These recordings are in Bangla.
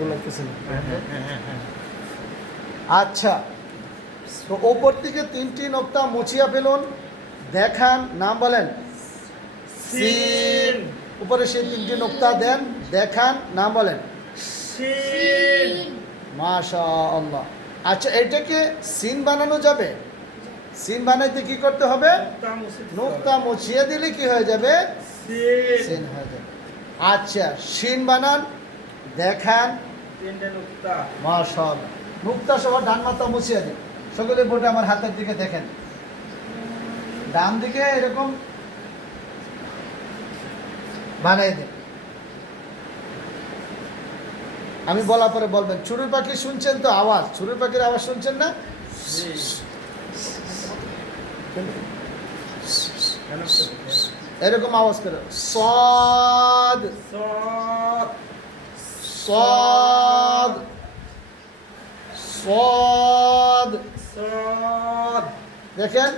না হ্যাঁ, হ্যাঁ, হ্যাঁ। আচ্ছা তো ওপর থেকে তিনটি নোক্তা মুছিয়া ফেলুন দেখান নাম বলেন। সিন উপরে সেই তিনটি নোক্তা দেন দেখান নাম বলেন। মাশা আল্লাহ আচ্ছা এটাকে সিন বানানো যাবে? সিন বানাইতে কি করতে হবে? নোক্তা মুছিয়ে দিলে কি হয়ে যাবে? সিন হয়ে যাবে। আচ্ছা সিন বানান দেখান মাশাল মুক্তা সহ ডান মাথা মুছিয়ে দিন। সকলে আমার হাতের দিকে দেখেন। ডান দিকে এরকম বানিয়ে দিন। আমি বলা পরে বলবেন চুরুর পাখি শুনছেন তো আওয়াজ? চুরুর পাখির আওয়াজ শুনছেন না? এরকম আওয়াজ করে। সদ। সদ সদ সৎ দেখেন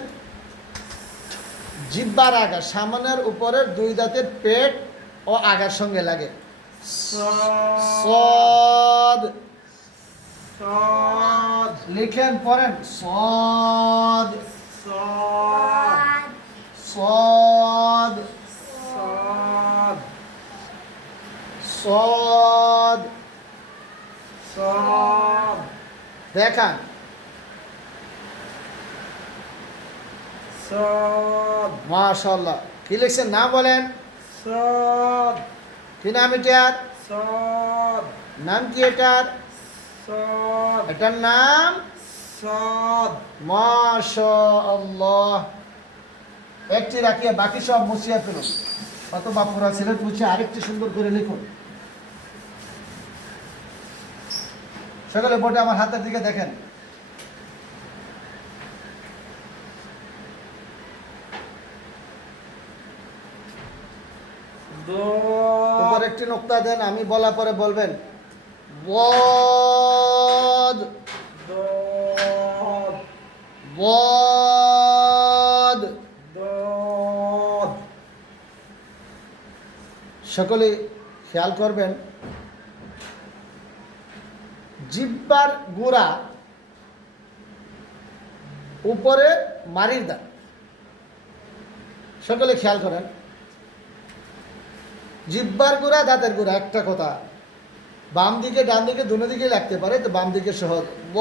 জিব্বার আগা সামনের উপরের দুই দাঁতের পেট ও আগার সঙ্গে লাগে। সদ। লিখেন পড়েন সদ। সদ। সদ। সৎ দেখান। সৎ মাশাল্লাহ কি লিখছেন? না বলেন। সৎ কি নাম এটার? সৎ নাম কি এটার? সৎ এটার নাম? সৎ মাশাআল্লাহ। একটি রাখিয়া বাকি সব মুছিয়া ফেলুন। কত বাপুরা ছিলেন মুছে আরেকটি সুন্দর করে লিখুন। সকালে বোটে আমার হাতের দিকে দেখেন। উপর একটি নোক্তা দেন আমি বলা পরে বলবেন। বদ। বদ। সকলে খেয়াল করবেন জিব্বার গুড়া উপরে মারির দাঁত সকলে খেয়াল করেন। জিব্বার গোড়া দাঁতের গোড়া একটা কথা। বাম দিকে ডান দিকে দুনো দিকে লাগতে পারে তো বাম দিকে সহজ। ব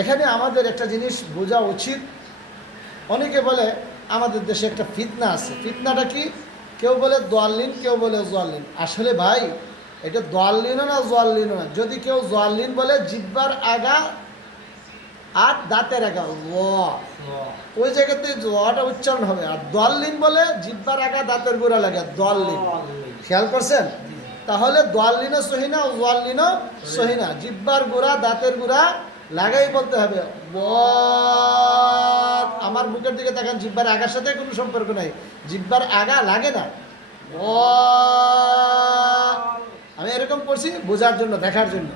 এখানে আমাদের একটা জিনিস বোঝা উচিত। অনেকে বলে আমাদের দেশে একটা ফিতনা আছে। ফিতনাটা কি? কেউ বলে দোয়াল্লিন কেউ বলে জোয়াল্লিন আসলে ভাই এটা দোয়াল্লিনও না জোয়াল্লিনও না। যদি কেউ জোয়াল্লিন বলে জিব্বার আগা আর দাঁতের আগা ল ওই জায়গাতে জটা উচ্চারণ হবে। আর দোয়াল্লিন বলে জিব্বার আগা দাঁতের গোড়া লাগে দোয়াল্লিন। খেয়াল করছেন? তাহলে দোয়াল্লিনও সহিনা ও জোয়াল্লিনও সহিনা জিব্বার গোড়া দাঁতের গোড়া লাগাই বলতে হবে। বদ আমার বুকের দিকে তাকান জিব্বার আগার সাথে কোনো সম্পর্ক নাই। জিব্বার আগা লাগে না। বদ। আমি এরকম করছি বোঝার জন্য দেখার জন্য।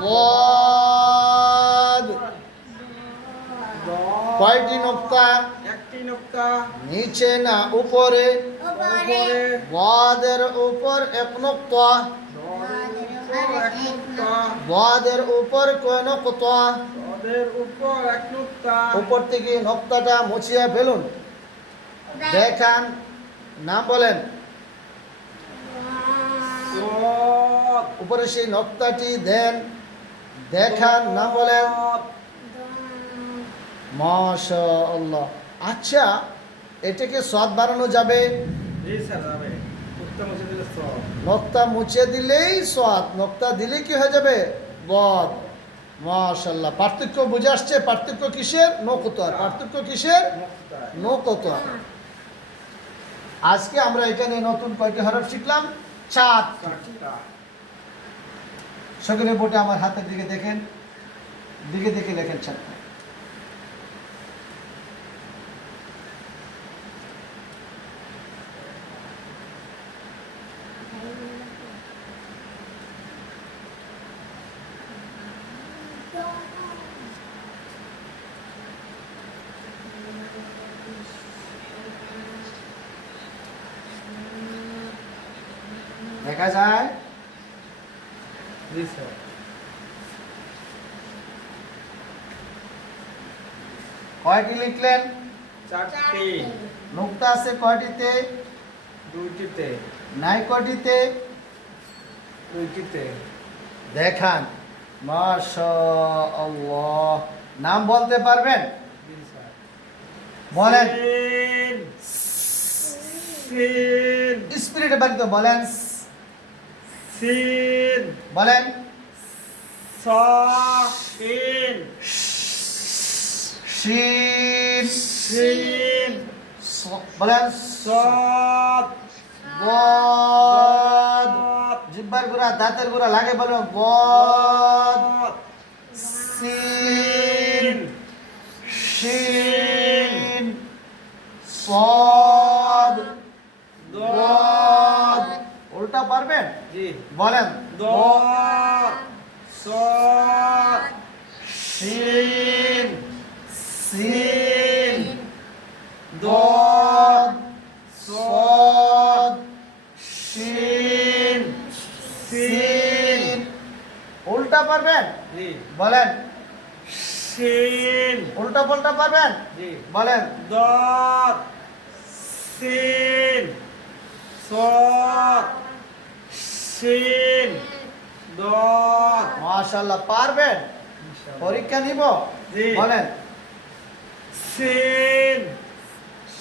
বদ। কয়টি নোক্তা? একটি নোক্তা। নিচে না উপরে? উপরে বদের উপর এক নোক্তা। উপর বদের উপর কয় নোক্তা দদের উপর এক নোক্তা। উপর থেকে নোক্তাটা মুছিয়ে ফেলুন। দেখান নাম বলেন। উপরে সেই নোক্তাটি দেন। দেখান নাম বলেন। মাশা আচ্ছা এটাকে স্বাদ বাড়ানো যাবে? জি স্যার যাবে উত্তম মুছে দিলে সৎ নক্তা মুছে দিলেই নক্তা দিলে কি হয়ে যাবে? বদ। মাশাল্লাহ পার্থক্য বুঝে আসছে? পার্থক্য কিসের? পার্থক্য কিসের? আজকে আমরা এখানে নতুন কয়টি হরফ শিখলাম? চারটা। সকলে বোটে আমার হাতের দিকে দেখেন। দিকে দেখে লেখেন চারটা। দেখা যায়? কয়টি লিখলেন? চারটি। নোকতা আছে কয়টিতে? দুইটিতে। নাই কয়টিতে? দুইটিতে। দেখান। মাশাআল্লাহ। নাম বলতে পারবেন? বলেন। স্পিরিটে বাড়িতে বলেন সিন। বলেন। সাইন শিন সিন। বলেন। সাদ বদ। জিব্বার গুড়া দাঁতের গুড়া লাগে বলেন বদ। সিন। শিন সদ। বদ। উল্টা পারবেন? বলেন। সিন সদ সিন উল্টা পারবেন? বলেন। সিন উল্টা পাল্টা পারবেন? বলেন। দদ সিন সদ সিন দদ মাশাআল্লাহ পারবেন? পরীক্ষা নিব? জি। বলেন। সিন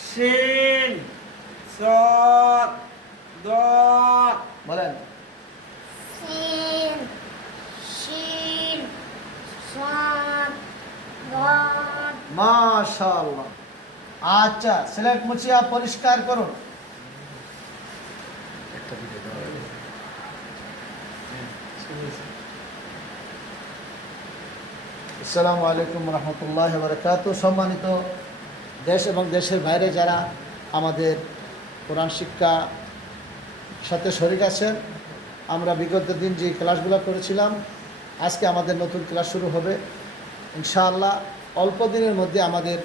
সিন সদ দদ বলেন। Sin, shin, sad, god, মাশাআল্লাহ। আচ্ছা সিলেট মুছিয়া পরিষ্কার করুন। আসসালামু আলাইকুম রহমতুল্লাহ বরকাত সম্মানিত দেশ এবং দেশের বাইরে যারা আমাদের কোরআন শিক্ষা সাথে শরিক আছেন, আমরা বিগত দিন যে ক্লাসগুলো করেছিলাম, আজকে আমাদের নতুন ক্লাস শুরু হবে। ইনশাআল্লাহ অল্প দিনের মধ্যে আমাদের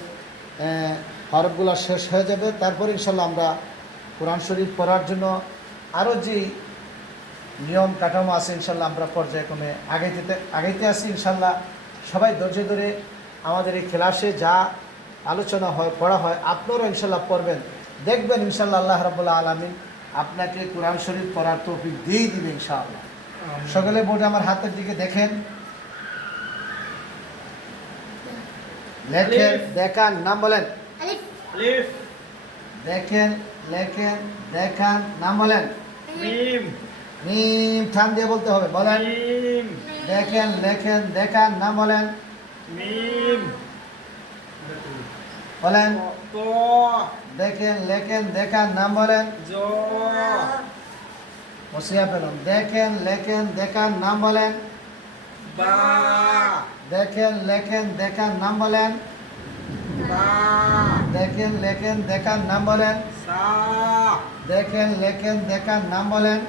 হরফগুলো শেষ হয়ে যাবে। তারপর ইনশাল্লাহ আমরা কোরআন শরীফ পড়ার জন্য আরও যে নিয়ম কাঠামো আছে ইনশাল্লাহ আমরা পর্যায়ক্রমে আগাইতে আগাইতে আসি ইনশাল্লাহ। সবাই ধৈর্য ধরে আমাদের এই ক্লাসে যা আলোচনা হয় পড়া হয় আপনারাও ইনশাল্লাহ পড়বেন। দেখবেন ইনশাল্লাহ আল্লাহ রবুল্লাহ আলমিন আপনাকে কোরআন শরীফ পড়ার তৌফিক দিয়েই দিবে ইনশাআল্লাহ। সকলে বোর্ডে আমার হাতের দিকে দেখেন। লেখেন দেখান নাম বলেন। দেখেন লেখেন দেখান নাম বলেন। মিম ঠান দিয়ে বলতে হবে বলেন। দেখেন লেখেন দেখান নাম বলেন। মিম বলেন। দেখেন লেখেন দেখান নাম বলেন। বসিয়া পেলাম। দেখেন লেখেন দেখান নাম বলেন। দেখেন লেখেন দেখান নাম বলেন। দেখেন লেখেন দেখান নাম বলেন। দেখেন লেখেন দেখান নাম বলেন।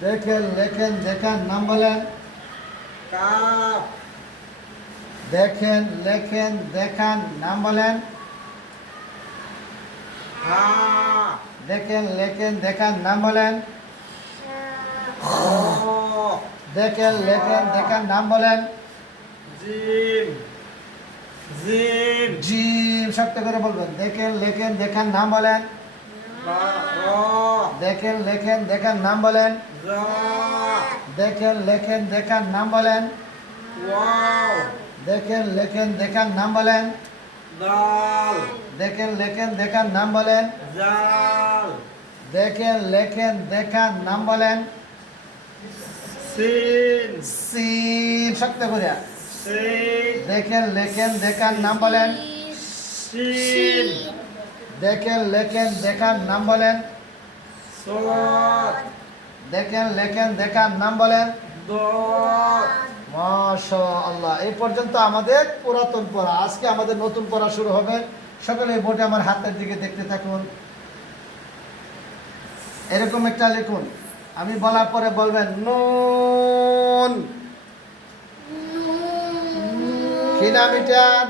দেখেন লেখেন দেখান নাম বলেন। দেখেন লেখেন দেখান নাম বলেন। দেখেন লেখেন দেখান নাম বলেন। দেখেন লেখেন দেখান নাম বলেন। জিম। জিম। জিম শক্ত করে বলবেন। দেখেন লেখেন দেখান নাম বলেন। দেখেন লেখেন দেখান নাম বলেন। দেখেন লেখেন দেখান নাম বলেন। দেখেন লেখেন দেখান নাম বলেন। দেখেন লেখেন দেখান নাম বলেন। দেখেন লেখেন দেখান নাম বলেন। সিন। সিন। শক্ত করে দেখেন লেখেন দেখান নাম বলেন। দেখেন লেখেন দেখান নাম বলেন। দেখেন লেখেন দেখান নাম বলেন। আল্লাহ এই পর্যন্ত আমাদের পুরাতন পড়া। আজকে আমাদের নতুন পড়া শুরু হবে। সকলে বোর্ডে আমার হাতের দিকে দেখতে থাকুন। এরকম একটা লিখুন। আমি বলার পরে বলবেন নুন। কি নাম এটার?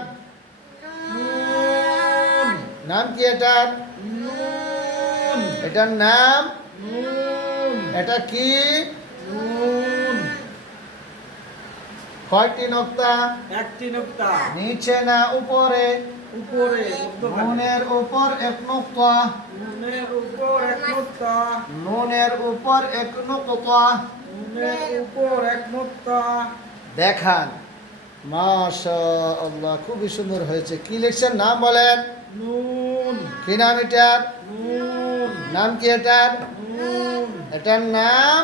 নাম কি এটার? এটার নাম এটা কি? কয়টি নোক্তা? একটি নোক্তা। নিচে না উপরে? উপরে নুনের উপর এক নোক্তা। নুনের উপর এক নোক্তা। নুনের উপর এক নোক্তা। নুনের উপর এক নোক্তা। দেখান। খুবই সুন্দর হয়েছে। কি লিখছেন? নাম বলেন। নুন। কি নাম এটার? নুন। নাম কি এটার? এটার নাম?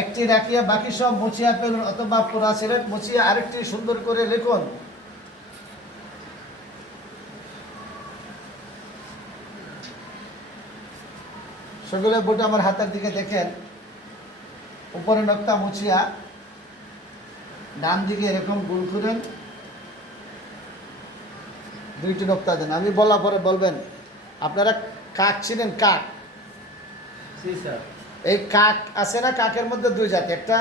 একটি রাখিয়া বাকি সব মুছিয়া ফেলুন অথবা পুরা সিলেট মুছিয়া আরেকটি সুন্দর করে লিখুন। সকলে বোট আমার হাতের দিকে দেখেন। উপরে নকটা মুছিয়া। ডান দিকে এরকম গুল করেন। দুইটি নকটা দেন। আমি বলা পরে বলবেন, আপনারা কাক ছিলেন কাক? এই কাক আছে না? কাকের মধ্যে দুই জাতি একটা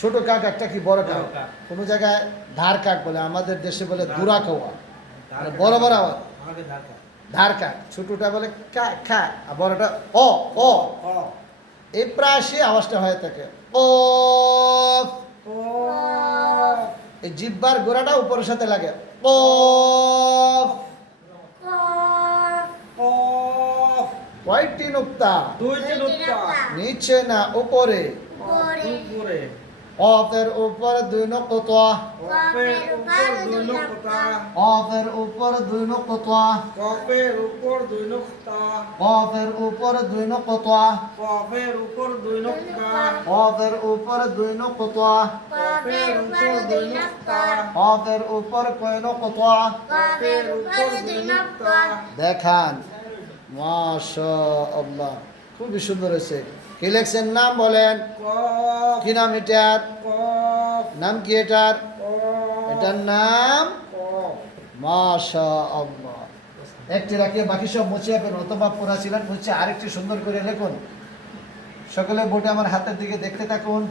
ছোট কাক একটা কি বড় কাক? কোনো জায়গায় ধার কাক বলে আমাদের দেশে বলে। দুরা কৌয়া। মানে বড় বড় আওয়াজ। ধার কাক। ছোটটা বলে কা খা আর বড়টা ও ও অ। এই প্রায়শই আওয়াজটা হয়ে থাকে ও এই জিব্বার গোড়াটা উপরের সাথে লাগে। ও কয়টি নুক্তা দুইটি নুক্তা নিচে না উপরে উপরে অফের উপর দুই নকতা কপের উপর দুই নোক্তা অফের উপর দুই নকতা কপের উপর দুই নোক্তা অফের উপর দুই নকতা কপের উপর দুই নোক্তা অফের উপর দুই নকতা কপের উপর দুই নোক্তা অফের উপর কয় নকতা কপের উপর দুই নোক্তা দেখান মাশা আল্লাহ খুবই সুন্দর হয়েছে। কি লেখছেন? নাম বলেন। কি নাম এটার? নাম কি এটার? এটার নাম? কপ মাশা আল্লাহ একটি রাখিয়ে বাকি সব মুছে ফেলুন অথবা পুরা ছিলেন মুছে আরেকটি সুন্দর করে লিখুন। সকলে বোটে আমার হাতের দিকে দেখতে থাকুন।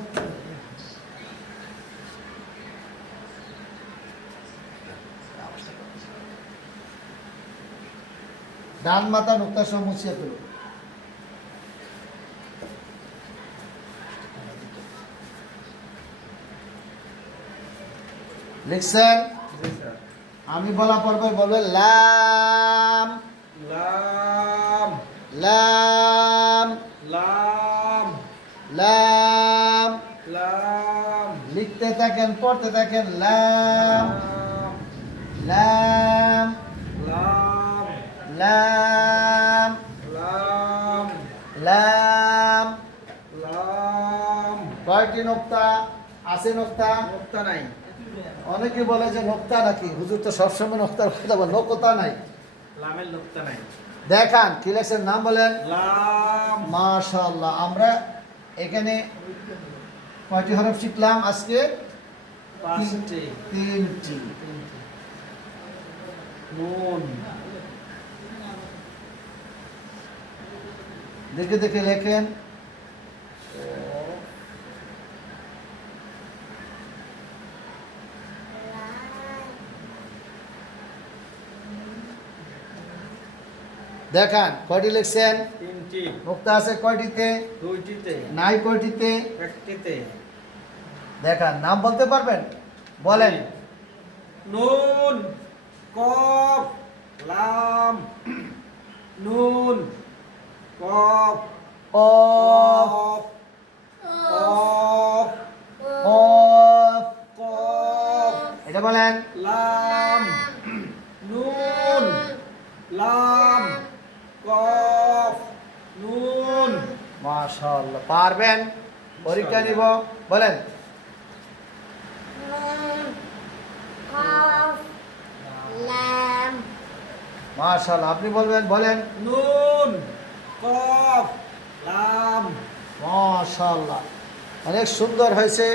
ডান মাথা নোক্তা সব মুছিয়ে ফেলুন লিখছেন? আমি বলা পর্বে বলবে লাম। লাম। লাম। লাম। লাম। লাম। লিখতে থাকেন পড়তে থাকেন লাম। লাম। লাম। লাম। লাম। লাম। কয়টি নোক্তা? আছে নোক্তা? নোক্তা নাই। অনেকে বলে যে নোক্তা নাকি? হুজুর তো সবসময় নোক্তার কথা বলে নোকতা নাই। লামের নোক্তা নাই। দেখান কি লেখছেন নাম বলেন। লাম। মাশাআল্লাহ আমরা এখানে কয়টি হরফ শিখলাম আজকে? পাঁচটি। তিনটি। নুন। দেখে দেখে লেখেন। দেখান কয়টি লিখছেন? তিনটি। মুক্তা আছে কয়টিতে? দুইটিতে। নাই কয়টিতে? একটিতে। দেখান নাম বলতে পারবেন? বলেন। নুন কফ লাম নুন। কফ অফ কফ অফ কফ এটা বলেন। লাম নুন লাম কফ নুন মাশাআল্লাহ। পারবেন? পরীক্ষা নিব। বলেন। মাশাআল্লাহ। আপনি বলবেন বলেন। নুন কফ লাম। মাশাআল্লাহ। অনেক সুন্দর হয়েছে।